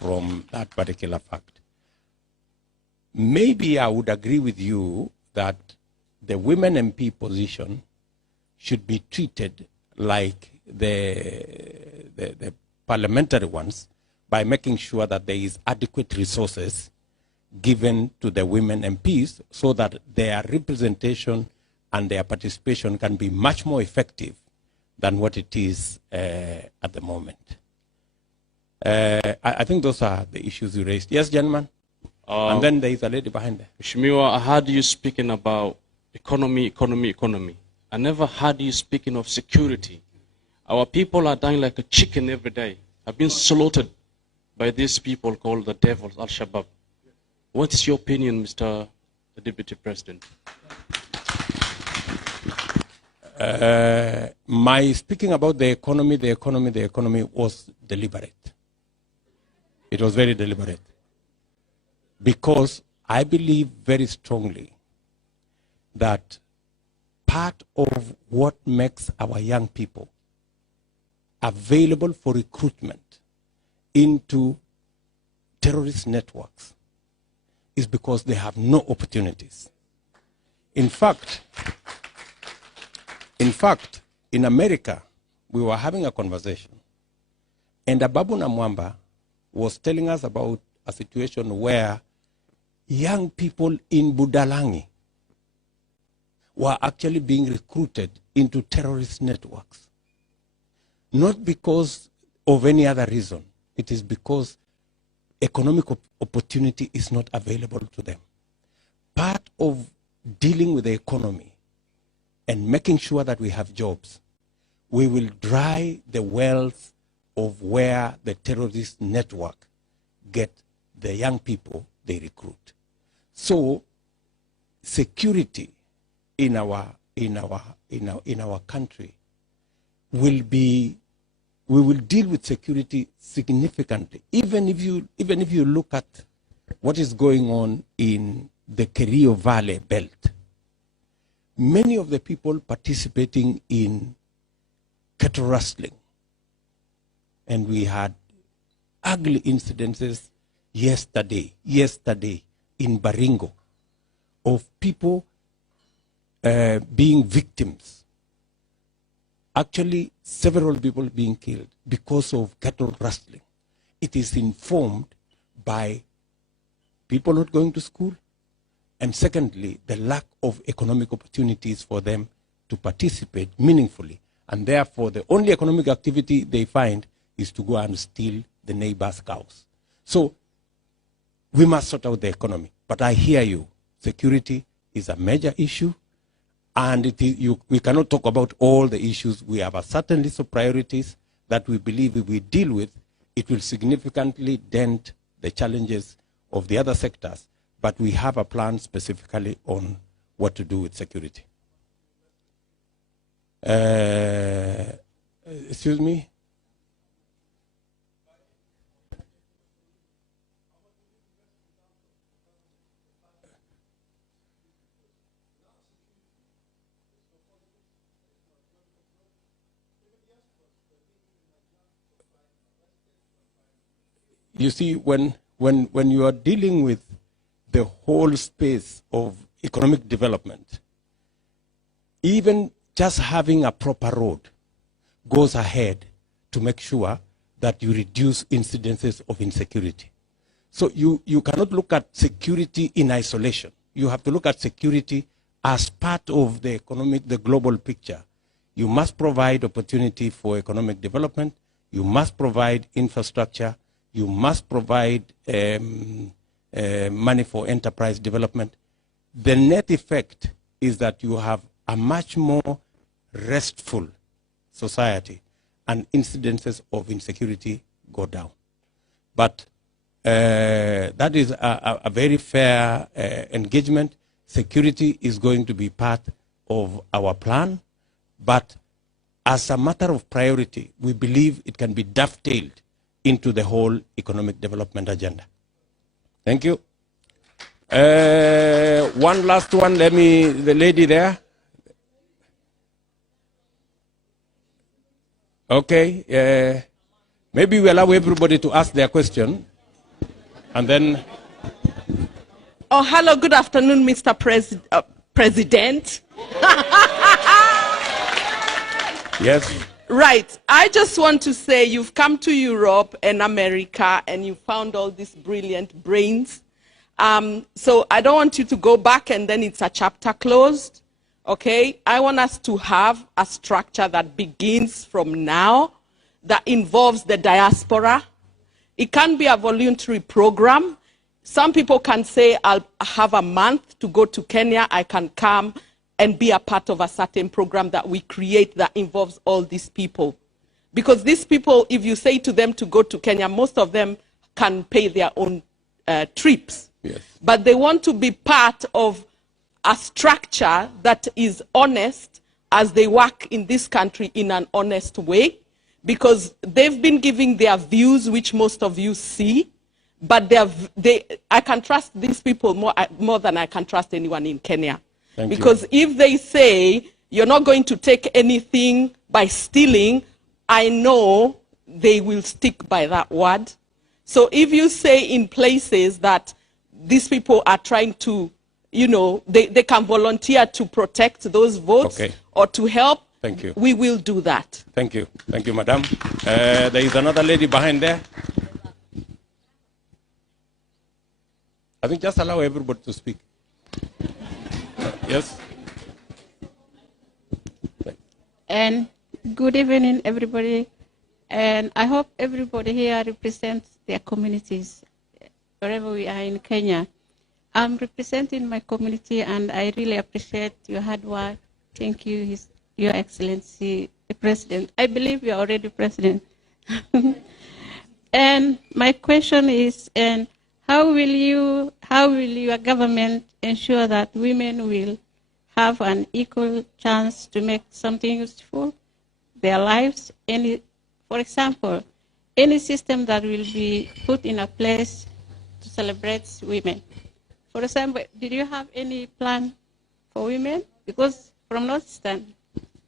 from that particular fact. Maybe I would agree with you that the women MP position should be treated like the parliamentary ones by making sure that there is adequate resources given to the women MPs so that their representation and their participation can be much more effective than what it is at the moment. I think those are the issues you raised. Yes, gentlemen? And then there is a lady behind there. Mheshimiwa, I heard you speaking about economy. I never heard you speaking of security. Our people are dying like a chicken every day. I've been slaughtered by these people called the devils, Al-Shabaab. What is your opinion, Mr. the Deputy President? My speaking about the economy was deliberate. It was very deliberate. Because I believe very strongly that part of what makes our young people available for recruitment into terrorist networks is because they have no opportunities. In fact, in America, we were having a conversation, and Ababu Namwamba was telling us about a situation where young people in Budalangi were actually being recruited into terrorist networks. Not because of any other reason. It is because economic opportunity is not available to them. Part of dealing with the economy and making sure that we have jobs, we will dry the wells of where the terrorist network get the young people they recruit. So security in our country will be, we will deal with security significantly. Even if you look at what is going on in the Kerio Valley belt, many of the people participating in cattle rustling, and we had ugly incidences yesterday in Baringo of people being victims. Actually, several people being killed because of cattle rustling. It is informed by people not going to school, and secondly, the lack of economic opportunities for them to participate meaningfully. And therefore, the only economic activity they find is to go and steal the neighbor's cows. So we must sort out the economy. But I hear you. Security is a major issue. And we cannot talk about all the issues. We have a certain list of priorities that we believe if we deal with, it will significantly dent the challenges of the other sectors. But we have a plan specifically on what to do with security. Excuse me? You see, when you are dealing with the whole space of economic development, even just having a proper road goes ahead to make sure that you reduce incidences of insecurity. So you cannot look at security in isolation. You have to look at security as part of the global picture. You must provide opportunity for economic development. You must provide infrastructure. You must provide money for enterprise development. The net effect is that you have a much more restful society and incidences of insecurity go down. But that is a very fair engagement. Security is going to be part of our plan, but as a matter of priority, we believe it can be dovetailed into the whole economic development agenda. Thank you. One last one, the lady there. Okay, maybe we allow everybody to ask their question. And then... Oh, hello, good afternoon, Mr. President. Yes. Right. I just want to say you've come to Europe and America and you found all these brilliant brains. So I don't want you to go back and then it's a chapter closed. Okay? I want us to have a structure that begins from now, that involves the diaspora. It can be a voluntary program. Some people can say, I'll have a month to go to Kenya. I can come and be a part of a certain program that we create that involves all these people. Because these people, if you say to them to go to Kenya, most of them can pay their own trips. Yes. But they want to be part of a structure that is honest as they work in this country in an honest way. Because they've been giving their views, which most of you see. But I can trust these people more than I can trust anyone in Kenya. Because if they say you're not going to take anything by stealing, I know they will stick by that word. So if you say in places that these people are trying to, you know, they can volunteer to protect those votes or to help, thank you. We will do that. Thank you. Thank you, madam. There is another lady behind there. I think just allow everybody to speak. Yes. And good evening, everybody. And I hope everybody here represents their communities, wherever we are in Kenya. I'm representing my community, and I really appreciate your hard work. Thank you, Your Excellency, the President. I believe you're already President. And my question is, and how will your government ensure that women will have an equal chance to make something useful their lives? For example, any system that will be put in a place to celebrate women. For example, did you have any plan for women? Because from Northeastern.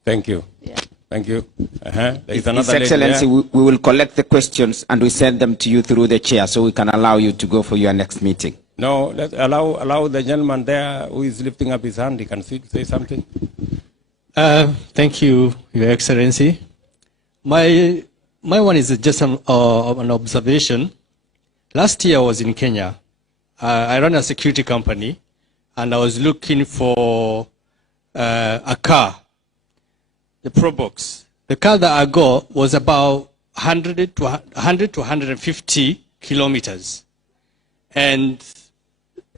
Thank you. Yeah. Thank you. There is another His lady Excellency, there. we will collect the questions and we send them to you through the chair so we can allow you to go for your next meeting. No, let's allow the gentleman there who is lifting up his hand. He can say something. Thank you, Your Excellency. My one is just an observation. Last year I was in Kenya. I run a security company, and I was looking for a car, the Probox. The car that I got was about 100 to 150 kilometers. And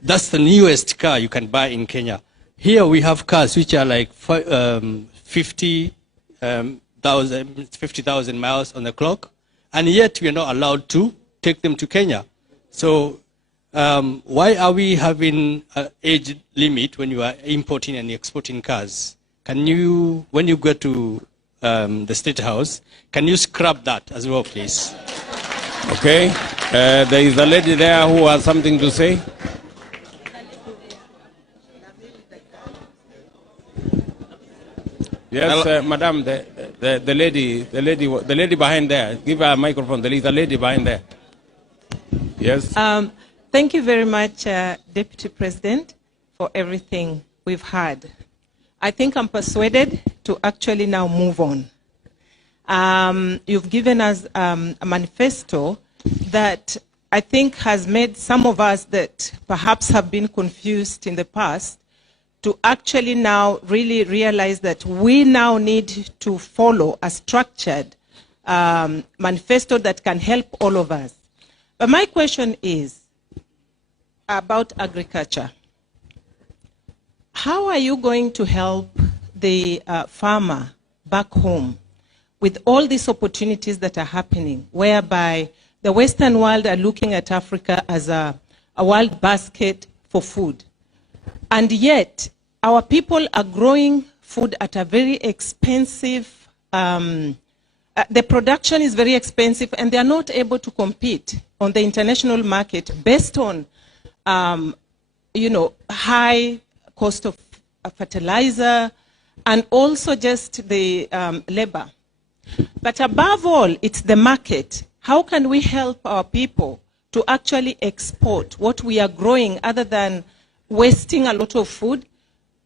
that's the newest car you can buy in Kenya. Here we have cars which are like 50,000 miles on the clock, and yet we are not allowed to take them to Kenya. So why are we having an age limit when you are importing and exporting cars? Can you, when you go to the State House, can you scrap that as well, please? Okay. There is a lady there who has something to say. Yes, madam, the lady behind there. Give her a microphone. There is a lady behind there. Yes. Thank you very much, Deputy President, for everything we've had. I think I'm persuaded to actually now move on. You've given us a manifesto that I think has made some of us that perhaps have been confused in the past to actually now really realize that we now need to follow a structured manifesto that can help all of us. But my question is about agriculture. How are you going to help the farmer back home with all these opportunities that are happening, whereby the Western world are looking at Africa as a world basket for food? And yet, our people are growing food at a very expensive, the production is very expensive, and they are not able to compete on the international market based on, high cost of fertilizer and also just the labor. But above all, it's the market. How can we help our people to actually export what we are growing other than wasting a lot of food?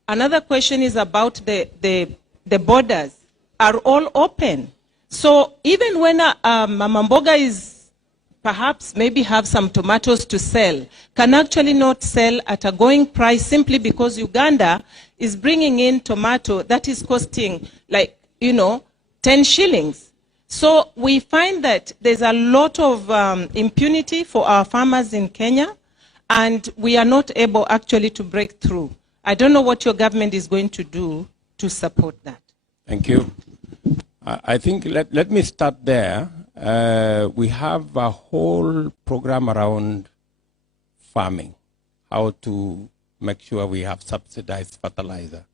Another question is about the borders. Are all open? So even when Mama Mboga is perhaps maybe have some tomatoes to sell, can actually not sell at a going price simply because Uganda is bringing in tomato that is costing 10 shillings. So we find that there's a lot of impunity for our farmers in Kenya, and we are not able actually to break through. I don't know what your government is going to do to support that. Thank you. I think let me start there. We have a whole program around farming, how to make sure we have subsidized fertilizer,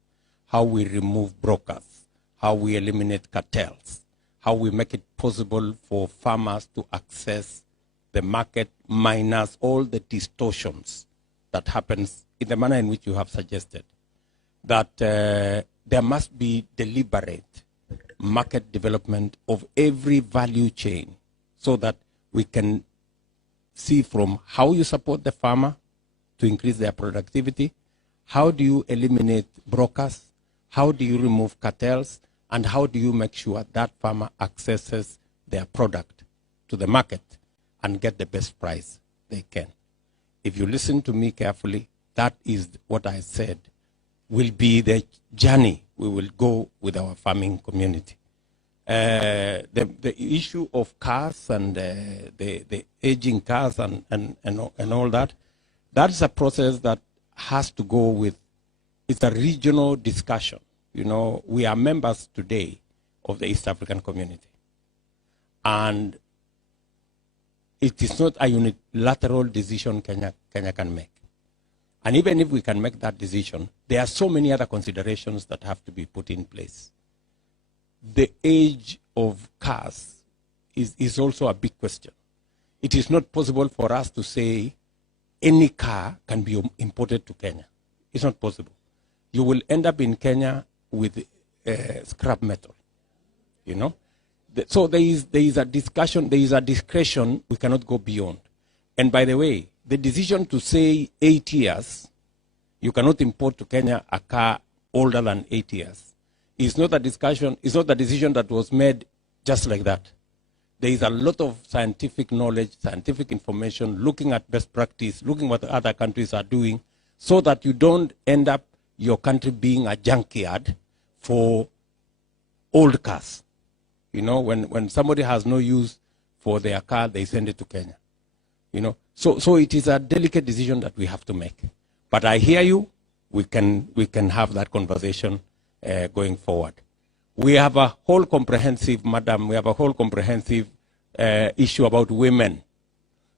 how we remove brokers, how we eliminate cartels, how we make it possible for farmers to access the market minus all the distortions that happens in the manner in which you have suggested. That there must be deliberate market development of every value chain so that we can see from how you support the farmer to increase their productivity, how do you eliminate brokers, how do you remove cartels, and how do you make sure that farmer accesses their product to the market and get the best price they can. If you listen to me carefully, that is what I said will be the journey we will go with our farming community. The issue of cars and the aging cars and all that, that's a process that has to go with, it's a regional discussion. You know, we are members today of the East African community. And it is not a unilateral decision Kenya can make. And even if we can make that decision, there are so many other considerations that have to be put in place. The age of cars is also a big question. It is not possible for us to say any car can be imported to Kenya. It's not possible. You will end up in Kenya with scrap metal, you know. So there is a discussion, there is a discretion we cannot go beyond. And by the way, the decision to say 8 years, you cannot import to Kenya a car older than 8 years, is not a discussion, it's not a decision that was made just like that. There is a lot of scientific knowledge, scientific information, looking at best practice, looking what other countries are doing, so that you don't end up your country being a junkyard for old cars. You know, when somebody has no use for their car, they send it to Kenya. You know, so it is a delicate decision that we have to make. But I hear you. We can have that conversation going forward. We have a whole comprehensive, madam, we have a whole comprehensive issue about women.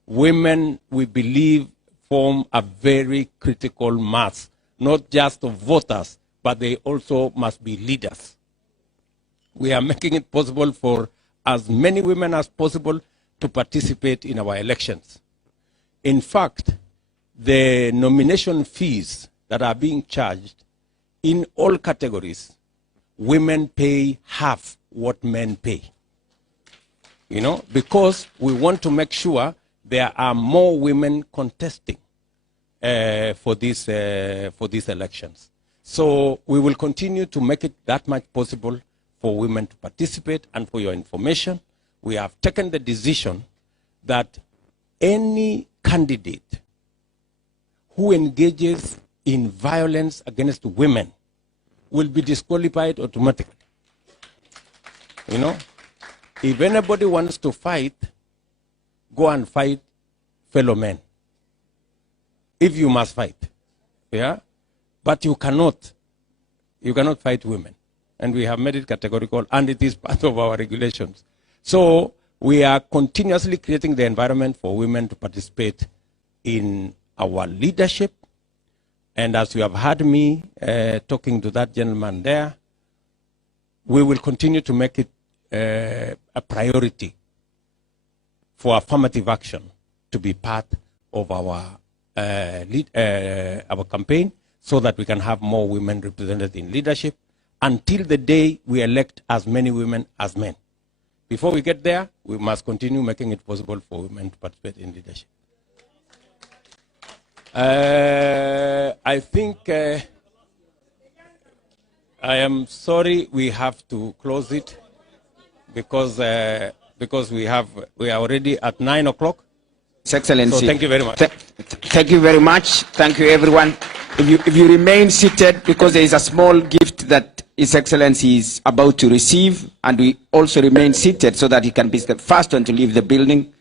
Women, we believe, form a very critical mass, not just of voters, but they also must be leaders. We are making it possible for as many women as possible to participate in our elections. In fact, the nomination fees that are being charged in all categories, women pay half what men pay. You know, because we want to make sure there are more women contesting for these elections. So we will continue to make it that much possible for women to participate. And for your information, we have taken the decision that any candidate who engages in violence against women will be disqualified automatically. You know, if anybody wants to fight, go and fight fellow men. If you must fight, yeah, but you cannot fight women. And we have made it categorical, and it is part of our regulations. So we are continuously creating the environment for women to participate in our leadership. And as you have heard me talking to that gentleman there, we will continue to make it a priority for affirmative action to be part of our campaign, so that we can have more women represented in leadership until the day we elect as many women as men. Before we get there, we must continue making it possible for women to participate in leadership. I think I am sorry we have to close it because we are already at 9 o'clock. His Excellency. So thank you very much. Thank you very much. Thank you, everyone. If you remain seated, because there is a small gift that His Excellency is about to receive, and we also remain seated so that he can be the first one to leave the building.